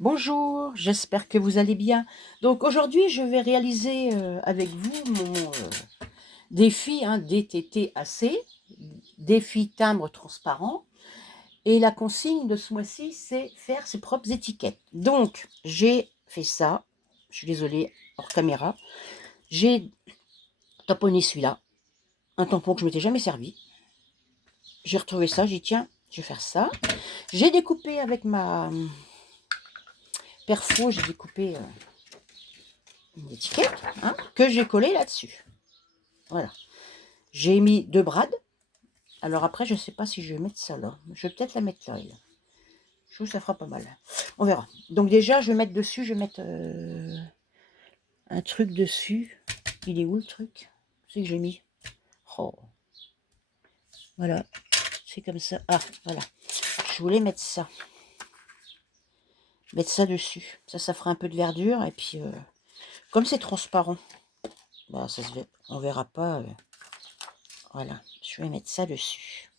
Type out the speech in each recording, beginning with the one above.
Bonjour, j'espère que vous allez bien. Donc aujourd'hui, je vais réaliser avec vous mon défi DTTAC, défi timbre transparent. Et la consigne de ce mois-ci, c'est faire ses propres étiquettes. Donc, j'ai fait ça. Je suis désolée, hors caméra. J'ai tamponné celui-là, un tampon que je ne m'étais jamais servi. J'ai retrouvé ça, j'ai dit tiens, je vais faire ça. J'ai découpé avec ma perfo, j'ai découpé une étiquette que j'ai collée là-dessus. Voilà. J'ai mis 2 brades. Alors après, je ne sais pas si je vais mettre ça là. Je vais peut-être la mettre là, elle. Je trouve que ça fera pas mal. On verra. Donc déjà, je vais mettre dessus, je vais mettre un truc dessus. Il est où le truc? C'est que j'ai mis. Oh. Voilà. C'est comme ça. Ah, voilà. Je voulais mettre ça. Mettre ça dessus. Ça fera un peu de verdure. Et puis, comme c'est transparent, bah, on verra pas. Voilà. Je vais mettre ça dessus.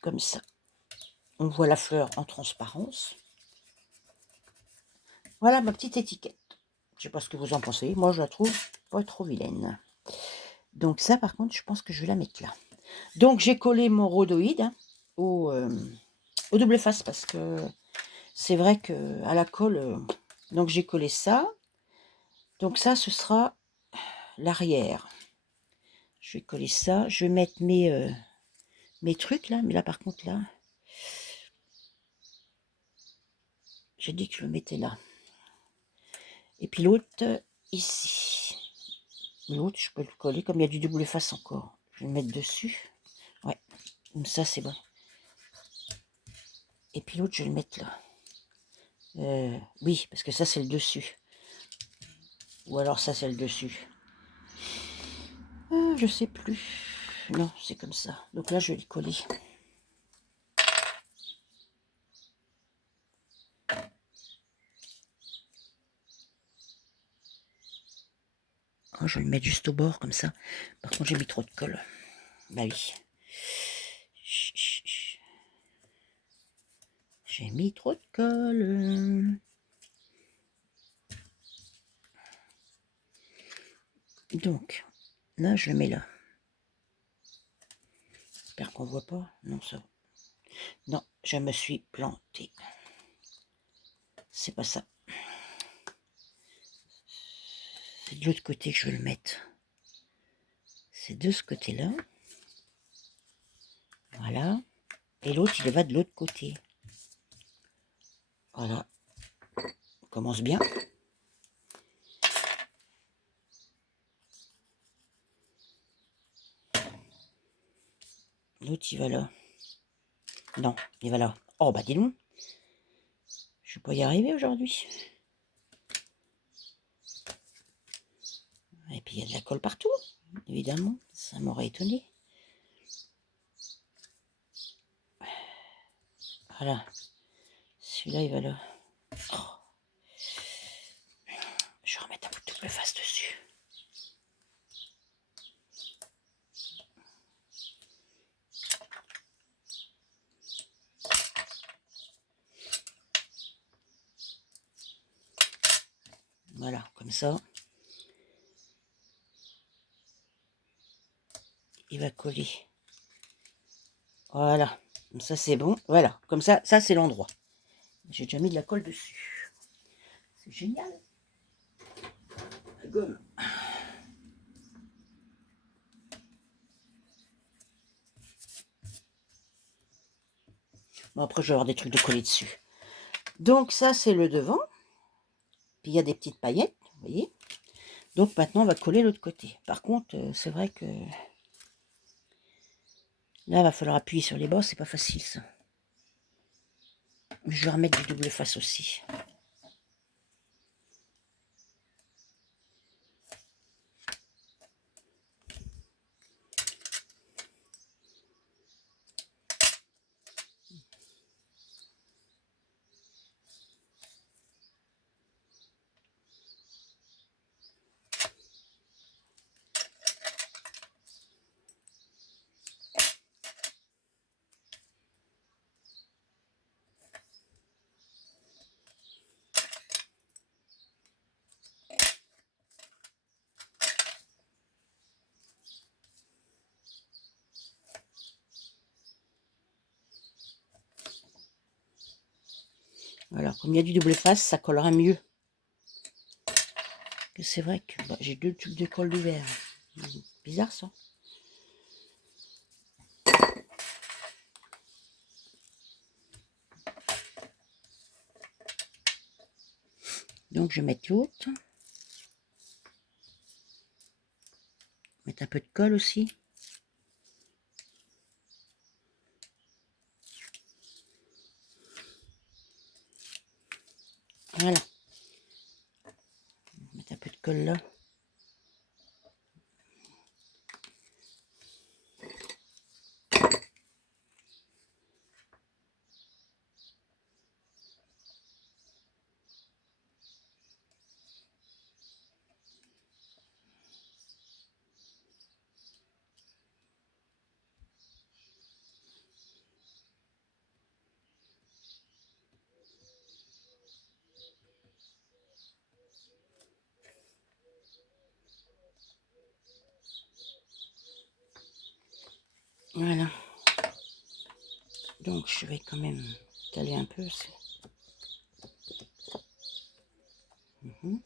Comme ça. On voit la fleur en transparence. Voilà ma petite étiquette. Je sais pas ce que vous en pensez. Moi, je la trouve pas trop vilaine. Donc ça, par contre, je pense que je vais la mettre là. Donc, j'ai collé mon rhodoïde au double face parce que c'est vrai que à la colle, donc j'ai collé ça. Donc ça, ce sera l'arrière. Je vais coller ça. Je vais mettre mes trucs là. Mais là, par contre, là, j'ai dit que je le mettais là. Et puis l'autre, ici. L'autre, je peux le coller comme il y a du double face encore. Je vais le mettre dessus. Ouais, comme ça, c'est bon. Et puis l'autre, je vais le mettre là. Oui, parce que ça, c'est le dessus. Ou alors ça, c'est le dessus. Je sais plus. Non, c'est comme ça. Donc là, je vais le coller. Oh, je vais le mettre juste au bord, comme ça. Par contre, j'ai mis trop de colle. Bah oui. J'ai mis trop de colle. Donc, là, je le mets là. J'espère qu'on voit pas. Non, ça. Non, je me suis plantée. C'est pas ça. C'est de l'autre côté que je veux le mettre. C'est de ce côté-là. Voilà. Et l'autre, il va de l'autre côté. Voilà. On commence bien. L'autre, il va là. Non, il va là. Oh, bah dis donc. Je vais pas y arriver aujourd'hui. Et puis, il y a de la colle partout, évidemment. Ça m'aurait étonné. Voilà. Celui-là, il va là. Oh. Je vais remettre un bout de double face dessus. Voilà, comme ça. Il va coller. Voilà. Comme ça, c'est bon. Voilà. Comme ça, ça, c'est l'endroit. J'ai déjà mis de la colle dessus. C'est génial. La gomme. Bon, après, je vais avoir des trucs de coller dessus. Donc, ça, c'est le devant. Puis, il y a des petites paillettes, vous voyez. Donc, maintenant, on va coller l'autre côté. Par contre, c'est vrai que là, il va falloir appuyer sur les bords. C'est pas facile, ça. Je vais remettre du double face aussi. Voilà, comme il y a du double face, ça collera mieux. C'est vrai que bah, j'ai 2 tubes de colle ouvert. Bizarre ça. Donc je vais mettre l'autre. Mettre un peu de colle aussi. Voilà. Mettre un peu de colle là. Voilà. Donc je vais quand même caler un peu. Mhm.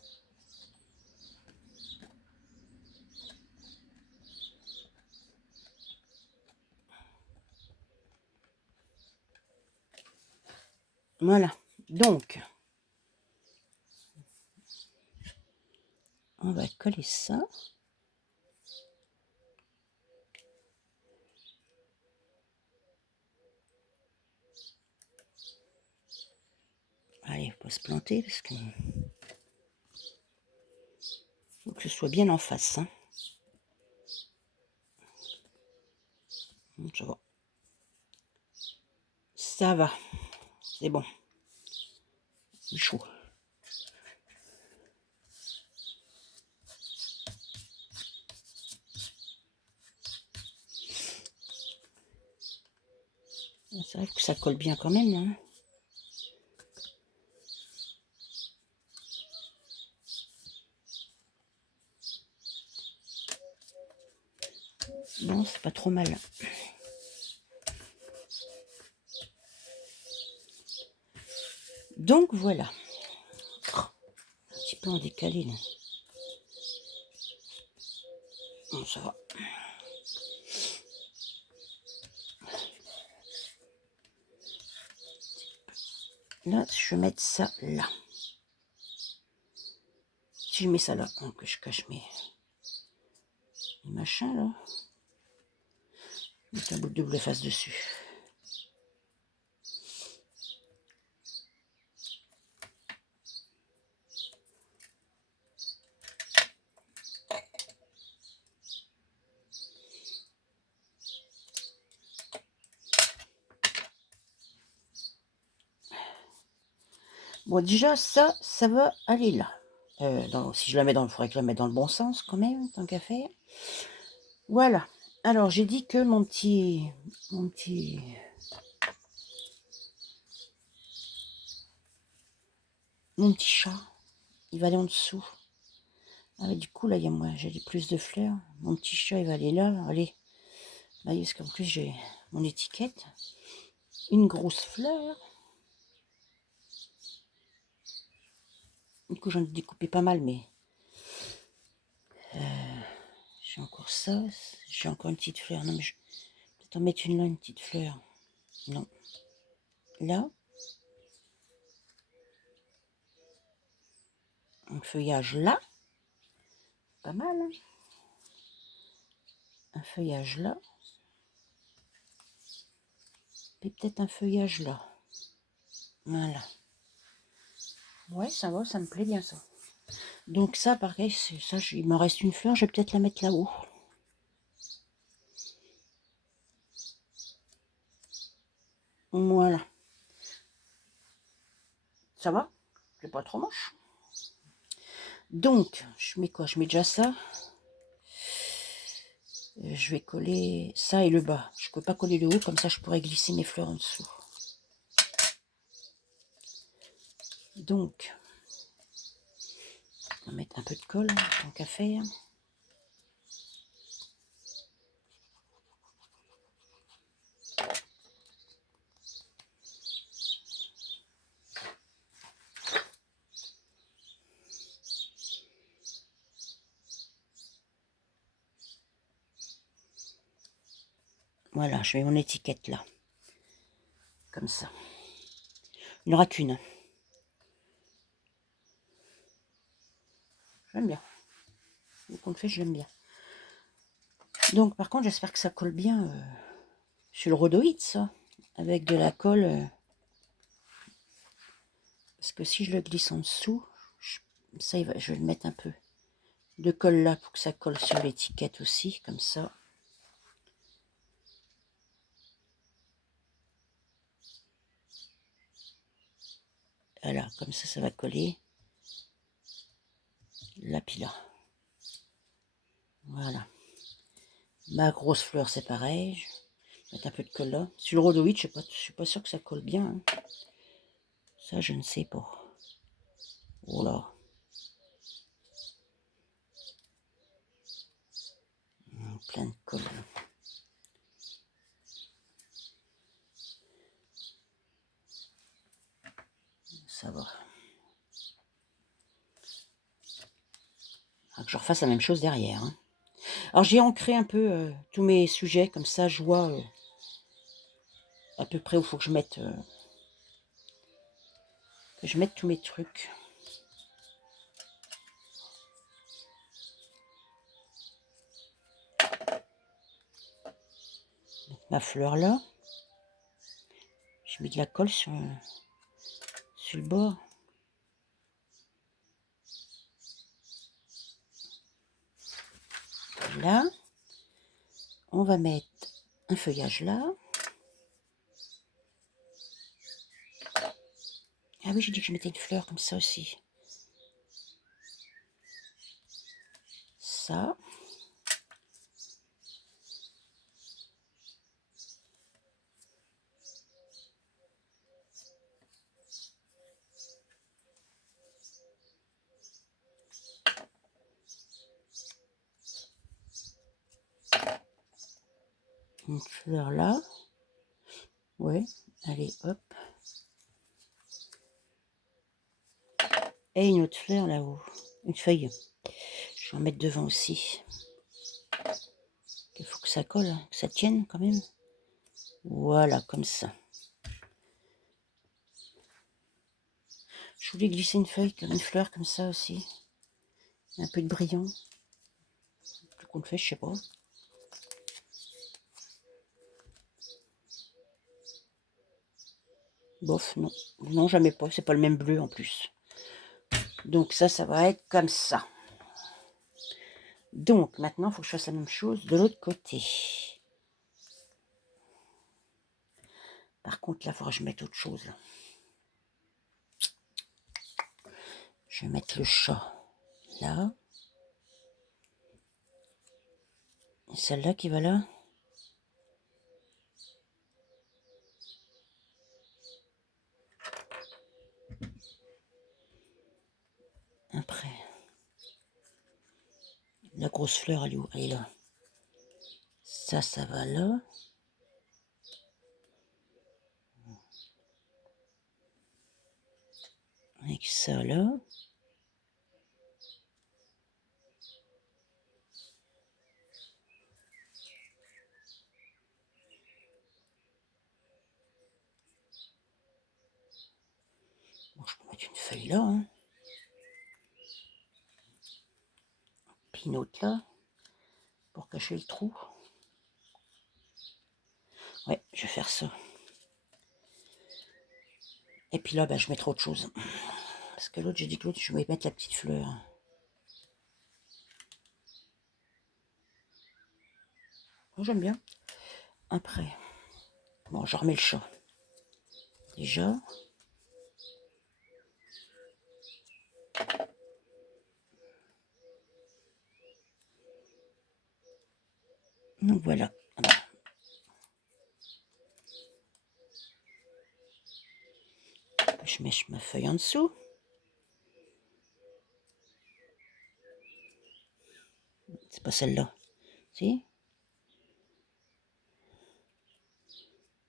Voilà. Donc on va coller ça. Allez, faut pas se planter parce que faut que ce soit bien en face. Hein. Ça va. Ça va. C'est bon. C'est chaud. C'est vrai que ça colle bien quand même. Hein. Bon, c'est pas trop mal. Donc voilà. Un petit peu en décalé là. Bon, ça va. Là, je vais mettre ça là. Si je mets ça là, que je cache mes machins là. Mettre un bout de double face dessus. Bon, déjà, ça va aller là. Si je la mets dans le, faudrait que je la mette dans le bon sens quand même, tant qu'à faire. Voilà. Alors, j'ai dit que mon petit chat, il va aller en dessous. Ah, du coup, là, il y a moi, j'ai plus de fleurs. Mon petit chat, il va aller là. Allez. Là, parce qu'en plus, j'ai mon étiquette. Une grosse fleur. Du coup, j'en ai découpé pas mal, mais j'ai encore ça. J'ai encore une petite fleur. Non, mais je vais peut-être en mettre une là, une petite fleur. Non. Là. Un feuillage là. Pas mal. Hein, un feuillage là. Et peut-être un feuillage là. Voilà. Ouais, ça va, ça me plaît bien ça. Donc ça, pareil, ça, il me reste une fleur, je vais peut-être la mettre là-haut. Voilà. Ça va? C'est pas trop moche. Donc, je mets quoi? Je mets déjà ça. Je vais coller ça et le bas. Je ne peux pas coller le haut, comme ça je pourrais glisser mes fleurs en dessous. Donc, on va mettre un peu de colle, tant qu'à faire. Voilà, je mets mon étiquette là. Comme ça. Il n'y en aura qu'une. J'aime bien. Le compte fait, j'aime bien. Donc, par contre, j'espère que ça colle bien sur le rhodoïde, ça. Avec de la colle. Parce que si je le glisse en dessous, ça, je vais le mettre un peu de colle là pour que ça colle sur l'étiquette aussi, comme ça. Voilà, comme ça va coller. Là, puis là. Voilà. Ma grosse fleur, c'est pareil. Je vais mettre un peu de colle là. Sur le rhodoïde, je suis pas sûre que ça colle bien. Hein. Ça, je ne sais pas. Oh là. Plein de colle. Ça va. Que je refasse la même chose derrière. Hein. Alors j'ai ancré un peu tous mes sujets, comme ça je vois à peu près où il faut que je mette tous mes trucs. Ma fleur là. Je mets de la colle sur le bord. Là, on va mettre un feuillage là. Ah oui, j'ai dit que je mettais une fleur comme ça aussi. Ça. Une fleur là. Ouais, allez, hop. Et une autre fleur là-haut. Une feuille. Je vais en mettre devant aussi. Il faut que ça colle, que ça tienne quand même. Voilà, comme ça. Je voulais glisser une feuille, une fleur comme ça aussi. Un peu de brillant. Plus qu'on le fait, je sais pas. Bof, non. Non, jamais pas. C'est pas le même bleu en plus. Donc ça va être comme ça. Donc maintenant, il faut que je fasse la même chose de l'autre côté. Par contre, là, il faudra que je mette autre chose. Là. Je vais mettre le chat là. Et celle-là qui va là. Après. La grosse fleur, elle est là. Ça va là. Avec ça là. Bon, je peux mettre une feuille là. Hein. Puis une autre là. Pour cacher le trou. Ouais, je vais faire ça. Et puis là, ben, je mettrai autre chose. Parce que l'autre, j'ai dit que l'autre, je vais mettre la petite fleur. Oh, j'aime bien. Après, bon, je remets le chat. Déjà. Donc voilà. Je mets ma feuille en dessous. C'est pas celle-là. Si?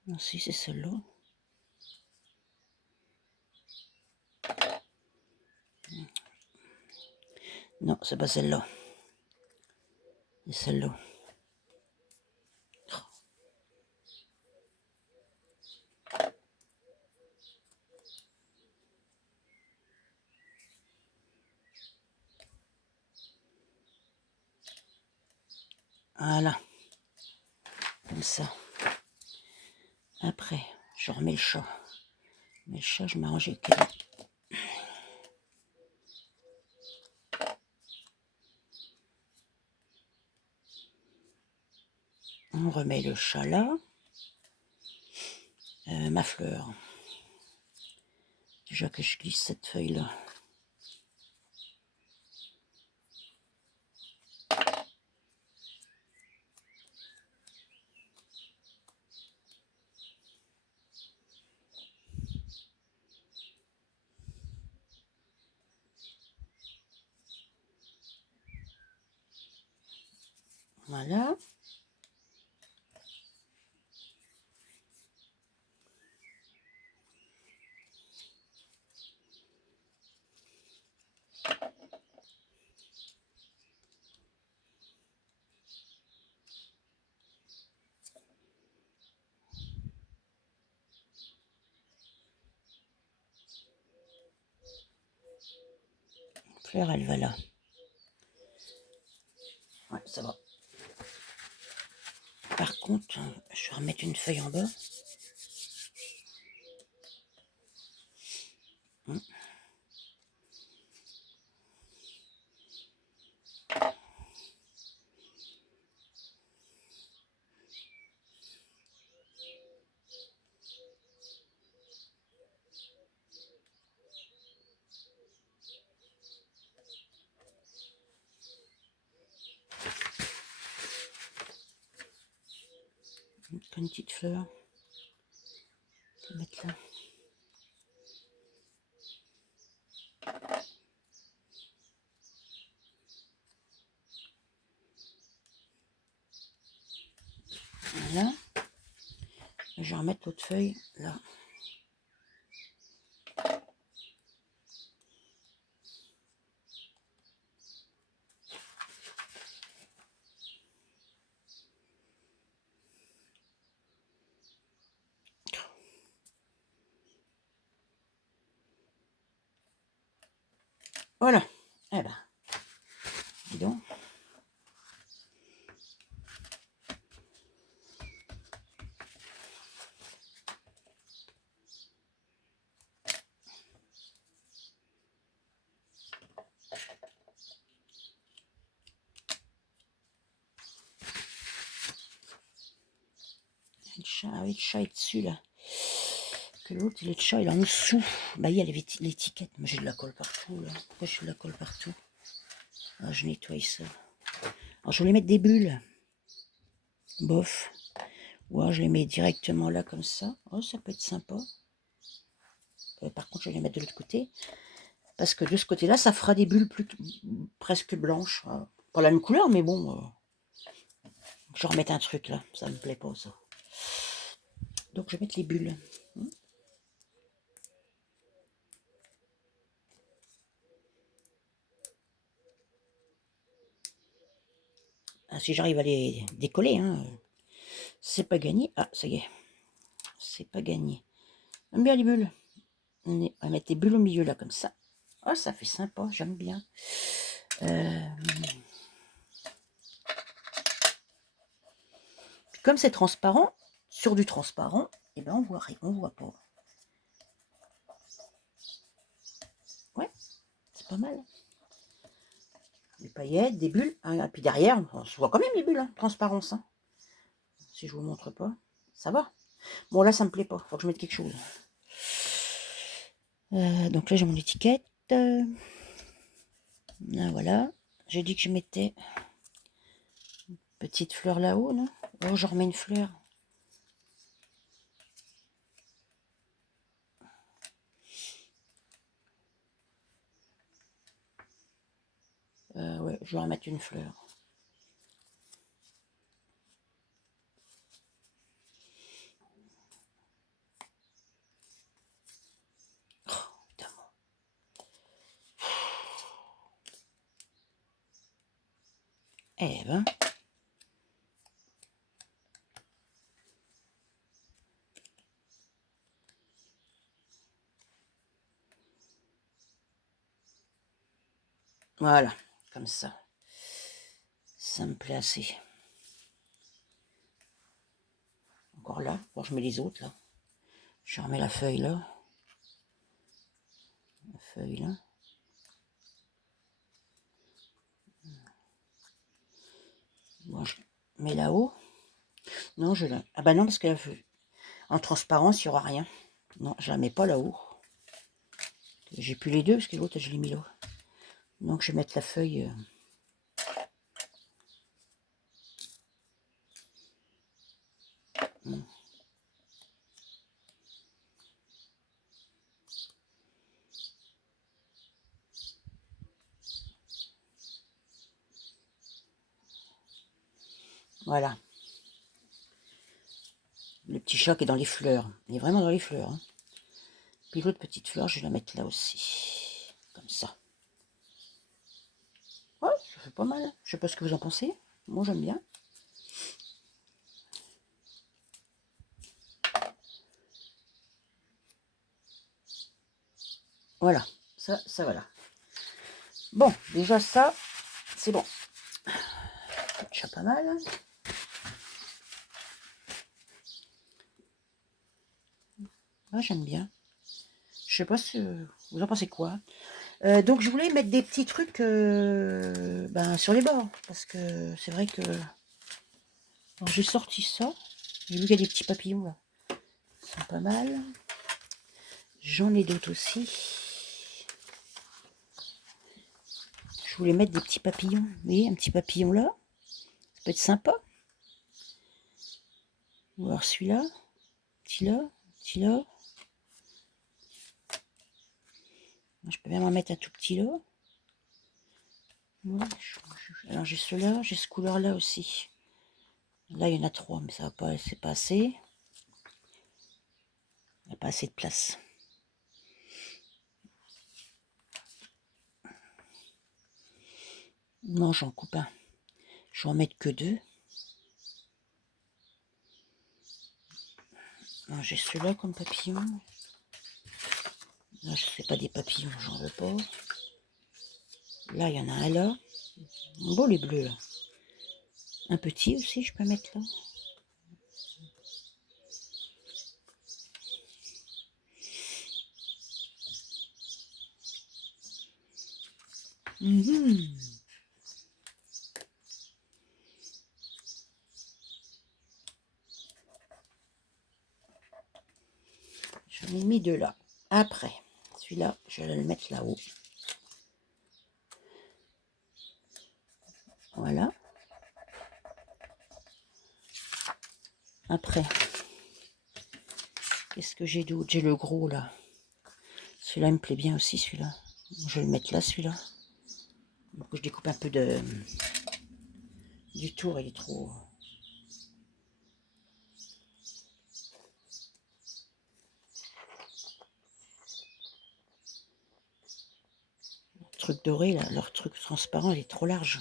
Non, si, c'est celle-là. Non, c'est pas celle-là. C'est celle-là. Voilà, comme ça. Après, je remets le chat. Mais le chat, je m'arrange avec elle. On remet le chat là. Ma fleur. Déjà que je glisse cette feuille là. Voilà. La fleur, elle va là. Ouais, ça va. Par contre, je vais remettre une feuille en bas. Une petite fleur. Je vais mettre là. Voilà. Je vais remettre l'autre feuille là. Voilà. Eh ben, dis donc. Le chat, ah oui, le chat est dessus là. Que l'autre, le chat, il est en dessous. Bah, il y a l'étiquette. Moi, j'ai de la colle partout là. Pourquoi j'ai de la colle partout? Ah, je nettoie ça. Alors, je voulais mettre des bulles. Bof. Ou alors, je les mets directement là comme ça. Oh, ça peut être sympa. Par contre, je vais les mettre de l'autre côté. Parce que de ce côté-là, ça fera des bulles presque blanches. Pas la même couleur, mais bon. Je vais remettre un truc là. Ça me plaît pas, ça. Donc, je vais mettre les bulles. Ah, si j'arrive à les décoller, hein, c'est pas gagné. Ah, ça y est. C'est pas gagné. J'aime bien les bulles. On va mettre les bulles au milieu là, comme ça. Oh, ça fait sympa, j'aime bien. Comme c'est transparent, sur du transparent, eh ben on voit rien, on voit pas. Ouais, c'est pas mal. Des paillettes, des bulles, hein, et puis derrière, on se voit quand même les bulles, hein, transparence. Hein. Si je vous montre pas, ça va. Bon là, ça me plaît pas, faut que je mette quelque chose. Donc là, j'ai mon étiquette. Là, voilà. J'ai dit que je mettais une petite fleur là-haut, non? Oh, je remets une fleur. Ouais, je vais remettre une fleur. Oh, putain. Eh ben. Voilà, comme ça. Ça me plaît assez. encore là. Bon, je mets les autres là. Je remets la feuille là. La feuille là. Bon, je mets là-haut. Non, je la... Ah bah non, parce que en transparence, il n'y aura rien. Non, je la mets pas là-haut. J'ai plus les deux, parce que l'autre, je l'ai mis là. Donc, je vais mettre la feuille... Voilà. Le petit chat qui est dans les fleurs. Il est vraiment dans les fleurs. Hein. Puis l'autre petite fleur, je vais la mettre là aussi. Comme ça. Ouais, ça fait pas mal. Je sais pas ce que vous en pensez. Moi, j'aime bien. Voilà. Ça voilà. Bon, déjà ça, c'est bon. C'est déjà pas mal. Ouais, j'aime bien. Je sais pas si vous en pensez quoi. Donc je voulais mettre des petits trucs ben, sur les bords. Parce que c'est vrai que... J'ai sorti ça. J'ai vu qu'il y a des petits papillons là. Ils sont pas mal. J'en ai d'autres aussi. Je voulais mettre des petits papillons. Vous voyez, un petit papillon là. Ça peut être sympa. Ou alors celui-là. Petit là. Petit là. Je peux même en mettre un tout petit là. Ouais, alors j'ai ceux-là, j'ai ce couleur-là aussi. Là, il y en a 3, mais ça va pas, c'est pas assez. Il n'y a pas assez de place. Non, j'en coupe un. Je vais en mettre que 2. J'ai ceux-là comme papillon. Là, je sais pas des papillons, j'en veux pas. Là, il y en a un là. Beau les bleus là. Un petit aussi, je peux mettre là. J'en ai mis 2 là. Après, celui-là, je vais le mettre là-haut. Voilà. Après, qu'est-ce que j'ai d'autre? J'ai le gros là. Celui-là me plaît bien aussi, celui-là. Je vais le mettre là, celui-là. Donc je découpe un peu du tour, il est trop... Le truc doré, là, leur truc transparent, il est trop large.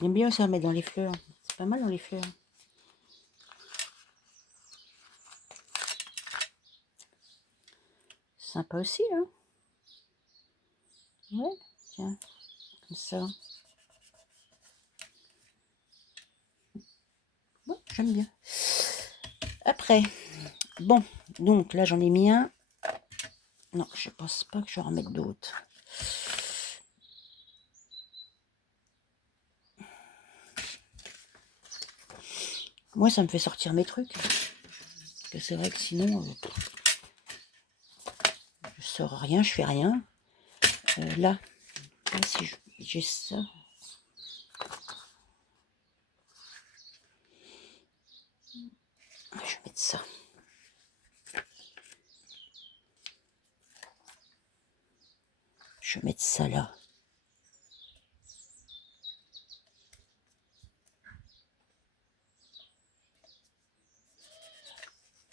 J'aime bien ça mettre dans les fleurs. C'est pas mal dans les fleurs. Sympa aussi, hein. Ouais, tiens, comme ça. Bon, j'aime bien. Après, bon, donc là j'en ai mis un. Non, je pense pas que je vais en mettre d'autres. Moi, ça me fait sortir mes trucs. Parce que c'est vrai que sinon, je sors rien, je fais rien. Là, si j'ai ça. Je vais mettre ça. Je vais mettre ça là.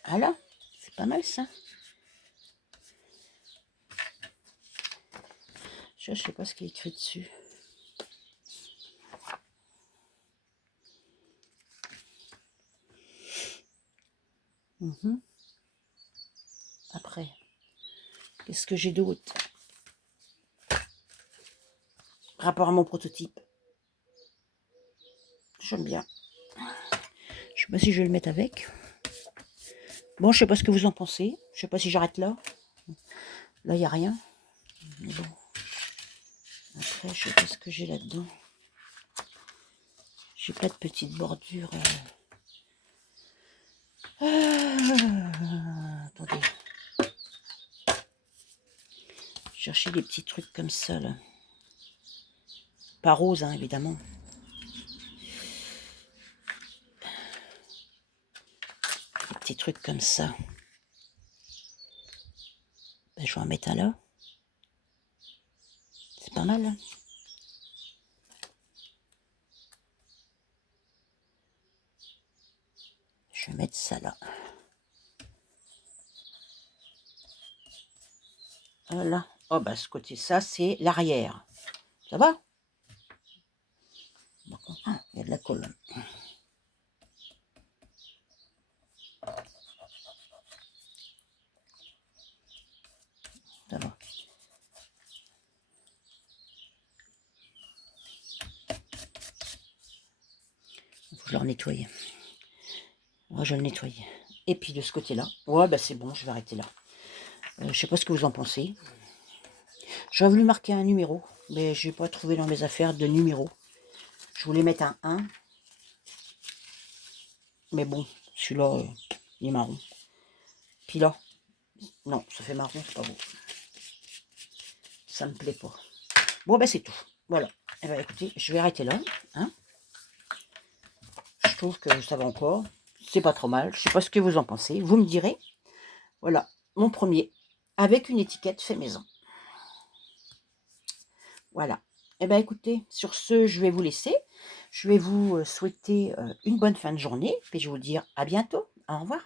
Voilà, c'est pas mal ça. Je sais pas ce qui est écrit dessus. Après, qu'est-ce que j'ai d'autre? Rapport à mon prototype. J'aime bien. Je sais pas si je vais le mettre avec. Bon, je sais pas ce que vous en pensez. Je sais pas si j'arrête là. Là, il n'y a rien. Mais bon. Après, je sais pas ce que j'ai là-dedans. J'ai plein de petites bordures. Attendez. Chercher des petits trucs comme ça, là. Pas rose, hein, évidemment. Des petits trucs comme ça. Ben, je vais en mettre un là. C'est pas mal, hein. Je vais mettre ça là. Voilà. Oh, bah, ce côté, ça, c'est l'arrière. Ça va? Ah, il y a de la colle. Ça va. Il faut que je le nettoyer. Oh, je vais le nettoyer. Et puis de ce côté-là. Ouais, bah c'est bon, je vais arrêter là. Je sais pas ce que vous en pensez. J'aurais voulu marquer un numéro, mais je n'ai pas trouvé dans mes affaires de numéro. Je voulais mettre un 1. Mais bon, celui-là, il est marron. Puis là, non, ça fait marron, c'est pas beau. Ça me plaît pas. Bon, ben c'est tout. Voilà. Eh ben écoutez, je vais arrêter là. Hein. Je trouve que ça va encore. C'est pas trop mal. Je sais pas ce que vous en pensez. Vous me direz. Voilà, mon premier. Avec une étiquette fait maison. Voilà. Eh bien, écoutez, sur ce, je vais vous laisser. Je vais vous souhaiter une bonne fin de journée. Et je vais vous dire à bientôt. Au revoir.